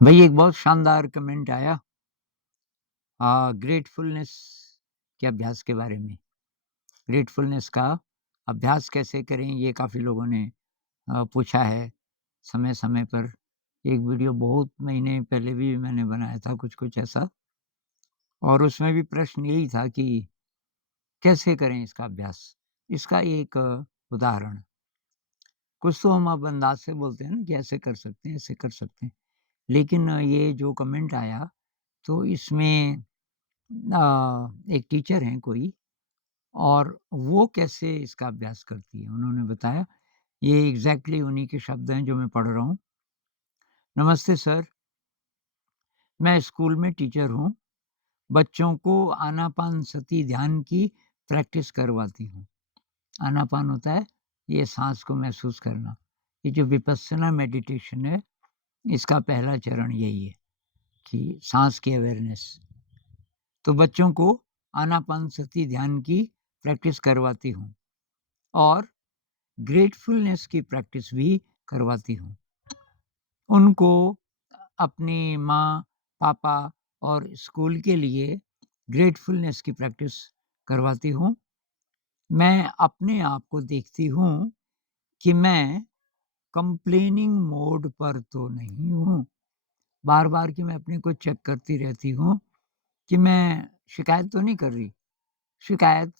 भई एक बहुत शानदार कमेंट आया ग्रेटफुलनेस के अभ्यास के बारे में। ग्रेटफुलनेस का अभ्यास कैसे करें ये काफ़ी लोगों ने पूछा है समय-समय पर। एक वीडियो बहुत महीने पहले भी मैंने बनाया था कुछ-कुछ ऐसा और उसमें भी प्रश्न यही था कि कैसे करें इसका अभ्यास? इसका एक उदाहरण कुछ तो हम अब अंदाज़ से बोलते हैं ना कि ऐसे कर सकते हैं, ऐसे कर सकते हैं। लेकिन ये जो कमेंट आया तो इसमें एक टीचर हैं कोई और वो कैसे इसका अभ्यास करती है, उन्होंने बताया, ये एग्ज़ैक्टली उन्हीं के शब्द हैं जो मैं पढ़ रहा हूँ। नमस्ते सर, मैं स्कूल में टीचर हूँ। बच्चों को आनापानसती ध्यान की प्रैक्टिस करवाती हूँ। आनापान होता है, ये साँस को महसूस करना। ये जो विपस्सना मेडिटेशन है, इसका पहला चरण यही है कि साँस की अवेयरनेस। तो बच्चों को आनापानसती ध्यान की प्रैक्टिस करवाती हूँ और ग्रेटफुलनेस की प्रैक्टिस भी करवाती हूँ। उनको अपनी माँ, पापा और स्कूल के लिए ग्रेटफुलनेस की प्रैक्टिस करवाती हूँ। मैं अपने आप को देखती हूँ कि मैं कंप्लेनिंग मोड पर तो नहीं हूँ। बार-बार कि मैं अपने को चेक करती रहती हूँ कि मैं शिकायत तो नहीं कर रही। शिकायत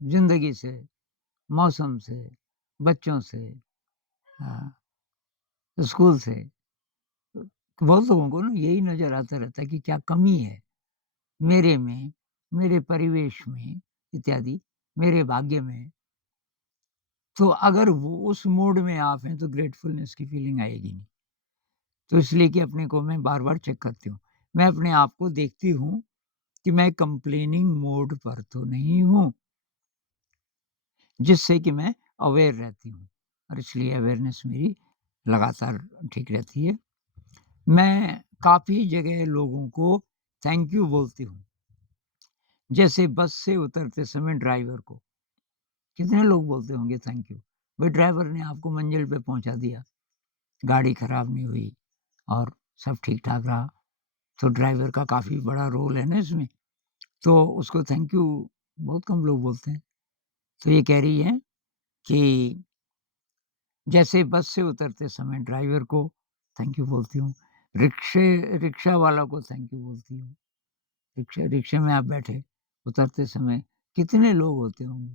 ज़िंदगी से, मौसम से, बच्चों से, अ, स्कूल से। बहुत लोगों को ना यही नज़र आता रहता है कि क्या कमी है मेरे में, मेरे परिवेश में इत्यादि, मेरे भाग्य में। तो अगर वो उस मोड में आप हैं तो ग्रेटफुलनेस की फीलिंग आएगी नहीं। तो इसलिए कि अपने को मैं बार-बार चेक करती हूँ। मैं अपने आप को देखती हूँ कि मैं कंप्लेनिंग मोड पर तो नहीं हूँ, जिससे कि मैं अवेयर रहती हूँ और इसलिए अवेयरनेस मेरी लगातार ठीक रहती है। मैं काफ़ी जगह लोगों को थैंक यू बोलती हूँ। जैसे बस से उतरते समय ड्राइवर को, कितने लोग बोलते होंगे थैंक यू। भाई ड्राइवर ने आपको मंज़िल पे पहुँचा दिया, गाड़ी खराब नहीं हुई और सब ठीक-ठाक रहा, तो ड्राइवर का काफ़ी बड़ा रोल है ना इसमें। तो उसको थैंक यू बहुत कम लोग बोलते हैं। तो ये कह रही है कि जैसे बस से उतरते समय ड्राइवर को थैंक यू बोलती हूँ, रिक्शा वाला को थैंक यू बोलती हूँ। रिक्शे में आप बैठे, उतरते समय कितने लोग होते होंगे?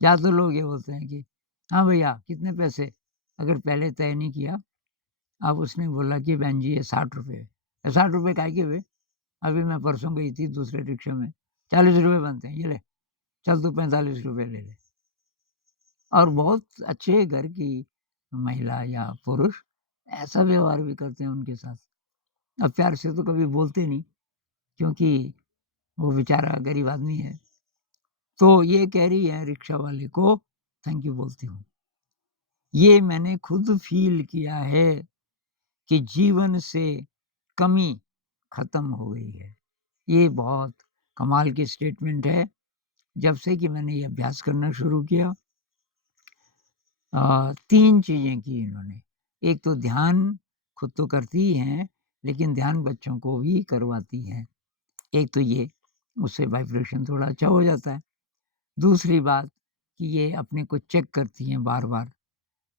ज़्यादातर लोग ये बोलते हैं कि हाँ भैया कितने पैसे? अगर पहले तय नहीं किया, अब उसने बोला कि बहन जी ये ₹60 ₹60 काहे के बे? अभी मैं परसों गई थी दूसरे रिक्शे में, ₹40 बनते हैं, ये ले, चल तू ₹45 ले ले। और बहुत अच्छे घर की महिला या पुरुष ऐसा व्यवहार भी करते हैं उनके साथ। अब प्यार से तो कभी बोलते नहीं, क्योंकि वो बेचारा गरीब आदमी है। तो ये कह रही है रिक्शा वाले को थैंक यू बोलती हूँ। ये मैंने खुद फ़ील किया है कि जीवन से कमी ख़त्म हो गई है। ये बहुत कमाल की स्टेटमेंट है। जब से कि मैंने ये अभ्यास करना शुरू किया 3 चीज़ें की इन्होंने। एक तो ध्यान खुद तो करती ही हैं, लेकिन ध्यान बच्चों को भी करवाती हैं। एक तो ये, उससे वाइब्रेशन थोड़ा अच्छा हो जाता है। दूसरी बात कि ये अपने को चेक करती हैं बार-बार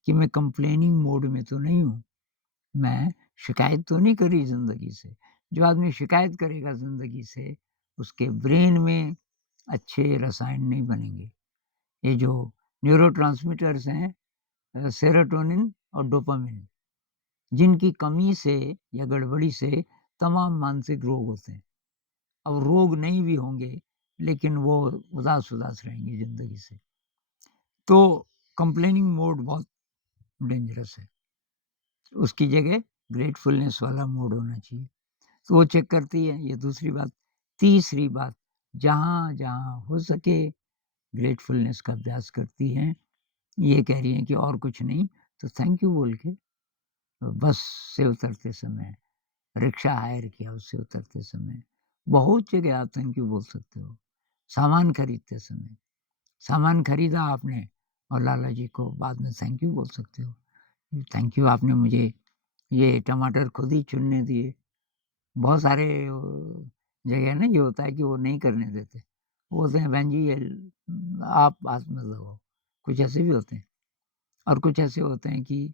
कि मैं कंप्लेनिंग मोड में तो नहीं हूँ। मैं शिकायत तो नहीं कर रही ज़िंदगी से। जो आदमी शिकायत करेगा ज़िंदगी से, उसके ब्रेन में अच्छे रसायन नहीं बनेंगे। ये जो न्यूरोट्रांसमीटर्स हैं सेरोटोनिन और डोपामाइन, जिनकी कमी से या गड़बड़ी से तमाम मानसिक रोग होते हैं। अब रोग नहीं भी होंगे, लेकिन वो उदास-उदास रहेंगे ज़िंदगी से। तो कंप्लेनिंग मोड बहुत डेंजरस है। उसकी जगह ग्रेटफुलनेस वाला मोड होना चाहिए। तो वो चेक करती है, ये दूसरी बात। तीसरी बात, जहाँ-जहाँ हो सके ग्रेटफुलनेस का अभ्यास करती हैं। ये कह रही हैं कि और कुछ नहीं, तो थैंक यू बोल के बस से उतरते समय, रिक्शा हायर किया उससे उतरते समय, बहुत जगह आप थैंक यू बोल सकते हो। सामान खरीदते समय, सामान खरीदा आपने और लाला जी को बाद में थैंक यू बोल सकते हो। थैंक यू आपने मुझे ये टमाटर खुद ही चुनने दिए। बहुत सारे जगह ना ये होता है कि वो नहीं करने देते। वो बोलते हैं बहन जी ये आप हाथ मत लगाओ। कुछ ऐसे भी होते हैं और कुछ ऐसे होते हैं कि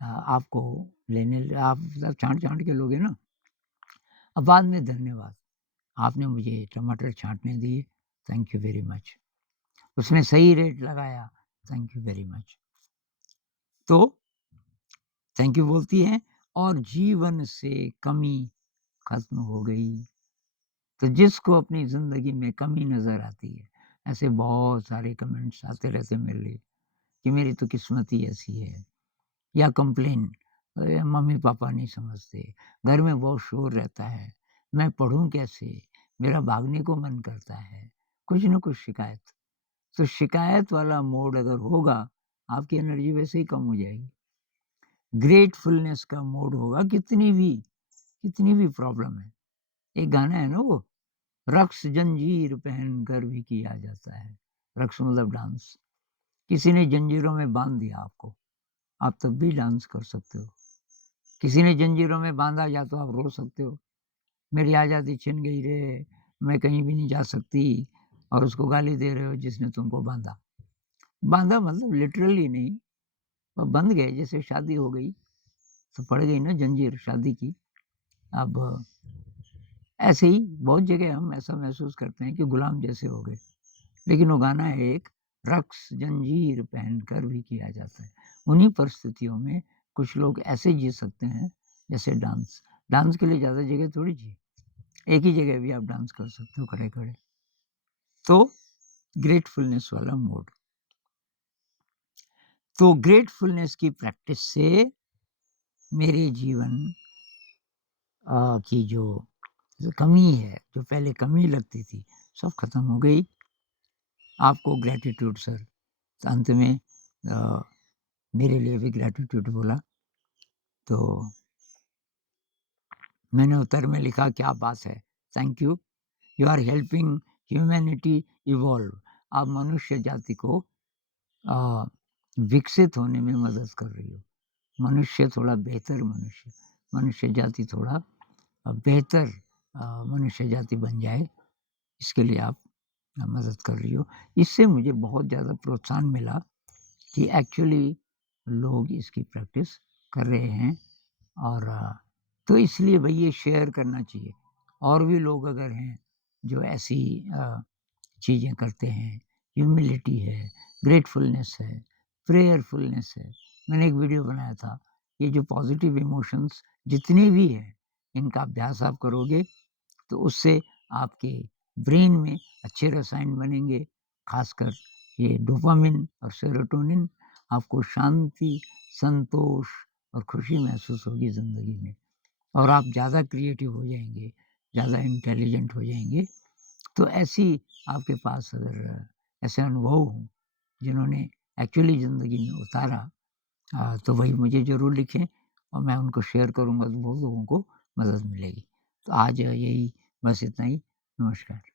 आपको आप मतलब छाँट-छाँट के लोगे ना, अब बाद में धन्यवाद, आपने मुझे टमाटर छाँटने दिए, थैंक यू वेरी मच। उसने सही रेट लगाया, थैंक यू वेरी मच। तो थैंक यू बोलती हैं और जीवन से कमी खत्म हो गई। तो जिसको अपनी ज़िंदगी में कमी नज़र आती है, ऐसे बहुत सारे कमेंट्स आते रहते हैं मेरे लिए कि मेरी तो किस्मत ही ऐसी है या कंप्लेन मम्मी-पापा नहीं समझते, घर में बहुत शोर रहता है, मैं पढ़ूँ कैसे? मेरा भागने को मन करता है, कुछ न कुछ शिकायत। तो शिकायत वाला मोड अगर होगा, आपकी एनर्जी वैसे ही कम हो जाएगी। ग्रेटफुलनेस का मोड होगा कितनी भी प्रॉब्लम है। एक गाना है ना वो, रक्स जंजीर पहनकर भी किया जाता है। रक्स मतलब डांस। किसी ने जंजीरों में बाँध दिया आपको, आप तब भी डांस कर सकते हो। किसी ने जंजीरों में बाँधा या तो आप रो सकते हो, मेरी आज़ादी छिन गई रे, मैं कहीं भी नहीं जा सकती और उसको गाली दे रहे हो जिसने तुमको बाँधा। बाँधा मतलब लिटरली नहीं, वो बंध गए जैसे शादी हो गई, तो पड़ गई ना जंजीर शादी की। अब ऐसे ही बहुत जगह हम ऐसा महसूस करते हैं कि गुलाम जैसे हो गए। लेकिन वो गाना है एक, रक्स जंजीर पहनकर भी किया जाता है। उन्हीं परिस्थितियों में कुछ लोग ऐसे जी सकते हैं जैसे डांस। डांस के लिए ज़्यादा जगह थोड़ी चाहिए, एक ही जगह भी आप डांस कर सकते हो खड़े-खड़े। तो ग्रेटफुलनेस वाला मोड। तो ग्रेटफुलनेस की प्रैक्टिस से मेरे जीवन की जो कमी है, जो पहले कमी लगती थी, सब खत्म हो गई। आपको ग्रैटिट्यूड सर। तो अंत में अ, मेरे लिए भी ग्रैटिट्यूड बोला, तो मैंने उत्तर में लिखा क्या बात है! Thank you, you are helping humanity evolve. आप मनुष्य जाति को अ, विकसित होने में मदद कर रही हो। मनुष्य थोड़ा बेहतर मनुष्य जाति थोड़ा बेहतर मनुष्य जाति बन जाए, इसके लिए आप मदद कर रही हो। इससे मुझे बहुत ज़्यादा प्रोत्साहन मिला कि एक्चुअली लोग इसकी प्रैक्टिस कर रहे हैं और तो इसलिए भई ये शेयर करना चाहिए। और भी लोग अगर हैं जो ऐसी चीज़ें करते हैं, ह्यूमिलिटी है, ग्रेटफुलनेस है, प्रेयरफुलनेस है। मैंने एक वीडियो बनाया था, ये जो पॉज़िटिव इमोशंस जितने भी हैं, इनका अभ्यास आप करोगे तो उससे आपके ब्रेन में अच्छे रसायन बनेंगे, खासकर ये डोपामाइन और सेरोटोनिन। आपको शांति, संतोष और खुशी महसूस होगी ज़िंदगी में और आप ज़्यादा क्रिएटिव हो जाएँगे, ज़्यादा इंटेलिजेंट हो जाएँगे। तो ऐसी आपके पास अगर ऐसे अनुभव हों, जिन्होंने एक्चुअली ज़िंदगी में उतारा तो वही मुझे ज़रूर लिखें और मैं उनको शेयर करूँगा तो बहुत लोगों को मदद मिलेगी। तो आज यही बस इतना ही। नमस्कार।